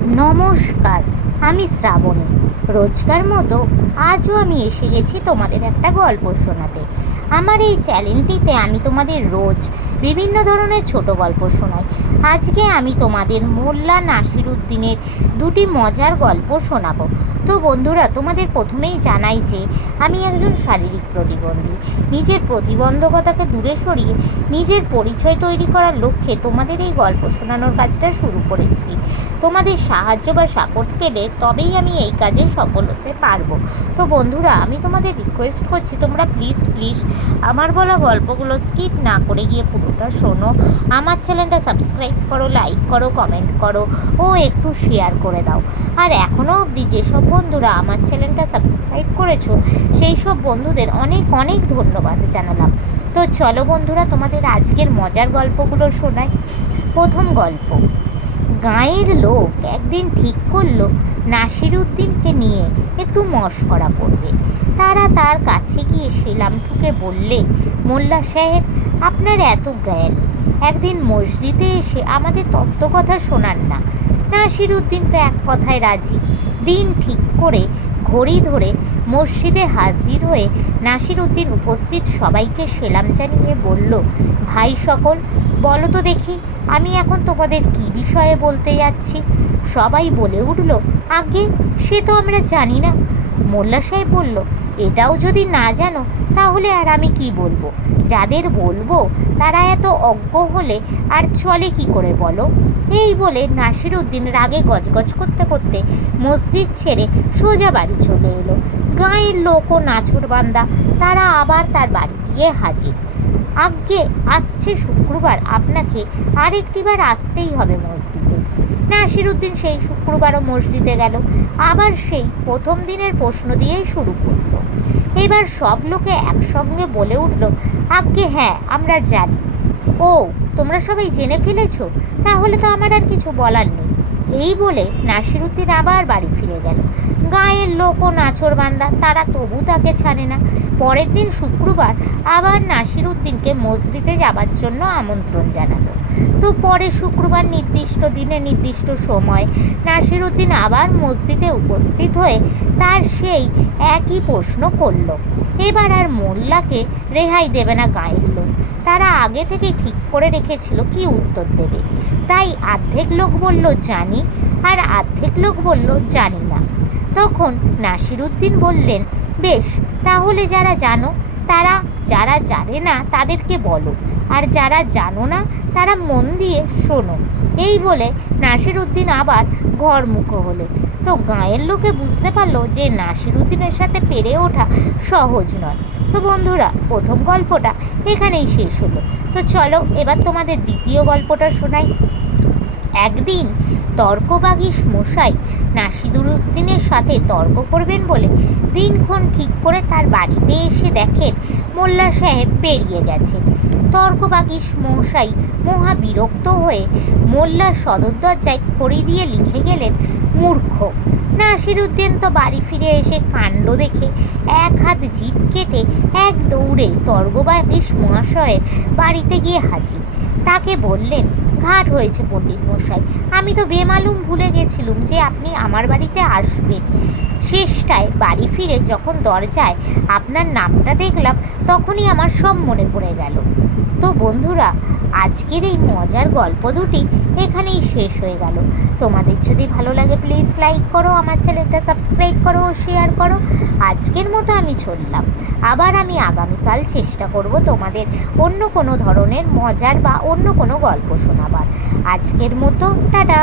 নমস্কার, আমি শ্রাবণী। রোজকার মতো আজও আমি এসে গেছি তোমাদের একটা গল্প শোনাতে। আমার এই চ্যানেলটিতে আমি তোমাদের রোজ বিভিন্ন ধরনের ছোট গল্প শোনাই। আজকে আমি তোমাদের মোল্লা নাসির উদ্দিনের দুটি মজার গল্প শোনাবো। তো বন্ধুরা, তোমাদের প্রথমেই জানাই যে আমি একজন শারীরিক প্রতিবন্ধী। নিজের প্রতিবন্ধকতাকে দূরে সরিয়ে নিজের পরিচয় তৈরি করার লক্ষ্যে তোমাদের এই গল্প শোনানোর কাজটা শুরু করেছি। তোমাদের সাহায্য বা সাপোর্ট পেলে তবেই আমি এই কাজে সফল হতে পারব। তো বন্ধুরা, আমি তোমাদের রিকোয়েস্ট করছি, তোমরা প্লিজ প্লিজ আমার বলা গল্পগুলো স্কিপ না করে গিয়ে পুরোটা শোনো। আমার চ্যানেলটা সাবস্ক্রাইব করো লাইক করো কমেন্ট করো, ও একটু শেয়ার করে দাও। আর এখনও অবধি যেসব বন্ধুরা, আমার চ্যানেলটা সাবস্ক্রাইব করেছ, সেই সব বন্ধুদের অনেক অনেক ধন্যবাদ জানালাম। তো চলো বন্ধুরা, তোমাদের আজকের মজার গল্পগুলো শোনাই। প্রথম গল্প, গাঁয়ের লোক একদিন ঠিক করল নাসির উদ্দিনকে নিয়ে একটু মস্করা করবে। তারা তার কাছে গিয়ে সেলামটুকে বললে, মোল্লা সাহেব, আপনার এত জ্ঞান। একদিন মসজিদে এসে আমাদের তত্ত্বকথা শোনান না। নাসির উদ্দিন তো এক কথায় রাজি। দিন ঠিক করে ঘড়ি ধরে মসজিদে হাজির হয়ে নাসির উদ্দিন উপস্থিত সবাইকে সেলাম জানিয়ে বলল, ভাই সকল, বলো তো দেখি, আমি এখন তোমাদের কি বিষয়ে বলতে যাচ্ছি? সবাই বলে উঠল, আগে সে তো আমরা জানি না। মোল্লা সাহেব বলল এটাও যদি না জানো, তাহলে আর আমি কি বলব? যাদের বলব, তারা এত অজ্ঞ হলে আর চলে কি করে বলো? এই বলে নাসির উদ্দিন রাগে গজগজ করতে করতে মসজিদ ছেড়ে সোজা বাড়ি চলে এলো। গাঁয়ের লোক ও নাছুর বান্দা, তারা আবার তার বাড়ি গিয়ে হাজির। আজ্ঞে, আসছে শুক্রবার। আপনাকে আরেকটিবার আসতেই হবে মসজিদে। নাসির উদ্দিন সেই শুক্রবারও মসজিদে গেল। আবার সেই প্রথম দিনের প্রশ্ন দিয়েই শুরু করল। এবার সব লোকে একসঙ্গে বলে উঠল, আজ্ঞে হ্যাঁ আমরা জানি। ও, তোমরা সবাই জেনে ফেলেছো? তাহলে তো আমার আর কিছু বলার নেই। এই বলে নাসির উদ্দিন আবার বাড়ি ফিরে গেল। গাঁয়ের লোক ও নাচর বান্দা তারা তবু তাকে ছাড়ে না। পরের দিন শুক্রবার আবার নাসির উদ্দিনকে মসজিদে যাবার জন্য আমন্ত্রণ জানালো। তো পরে শুক্রবার নির্দিষ্ট দিনে নির্দিষ্ট সময় নাসির উদ্দিন আবার মসজিদে উপস্থিত হয়ে তার সেই একই প্রশ্ন করল। এবার আর মোল্লাকে রেহাই দেবে না গাঁয়ের লোক। তারা আগে থেকে ঠিক করে রেখেছিল কি উত্তর দেবে। তাই আর্ধেক লোক বলল, জানি আর আর্ধেক লোক বলল, জানি না। তখন নাসিরুদ্দিন বললেন, বেশ, তাহলে যারা জানো, তারা যারা জানে না, তাদেরকে বলো। আর যারা জানো না, তারা মন দিয়ে শোনো। এই বলে নাসিরুদ্দিন আবার ঘরমুখো হলেন। তো গাঁয়ের লোকে বুঝতে পারল যে নাসিরুদ্দিনের সাথে পেরে ওঠা সহজ নয়। তো বন্ধুরা, প্রথম গল্পটা এখানেই শেষ হলো। তো চলো, এবার তোমাদের দ্বিতীয় গল্পটা শোনাই। একদিন তর্কবাগিস মশাই নাসিদুদ্দিনের সাথে তর্ক করবেন বলে দিনক্ষণ ঠিক করে তার বাড়িতে এসে দেখেন মোল্লা সাহেব পেরিয়ে গেছে। তর্কবাগিস মশাই মহা বিরক্ত হয়ে মোল্লার সদর দরজায় খড়ি দিয়ে লিখে গেলেন, মূর্খ, নাসিরুদ্দিন তো বাড়ি ফিরে এসে কাণ্ড দেখে এক হাত জিপ কেটে এক দৌড়ে তর্গবাগিস মহাশয়ের বাড়িতে গিয়ে হাজির। তাকে বললেন ঘাট হয়েছে পণ্ডিত মশাই। আমি তো বেমালুম ভুলে গেছিলুম যে আপনি আমার বাড়িতে আসবেন। শেষটায় বাড়ি ফিরে যখন দরজায় আপনার নামটা দেখলাম, তখনই আমার সব মনে পড়ে গেল। তো বন্ধুরা, আজকের এই মজার গল্প দুটি এখানেই শেষ হয়ে গেল। তোমাদের যদি ভালো লাগে প্লিজ লাইক করো, আমার চ্যানেলটা সাবস্ক্রাইব করো ও শেয়ার করো। আজকের মতো আমি চললাম। আবার আমি আগামীকাল চেষ্টা করব তোমাদের অন্য কোনো ধরনের মজার বা অন্য কোনো গল্প শোনাবার। আজকের মতো, টাটা!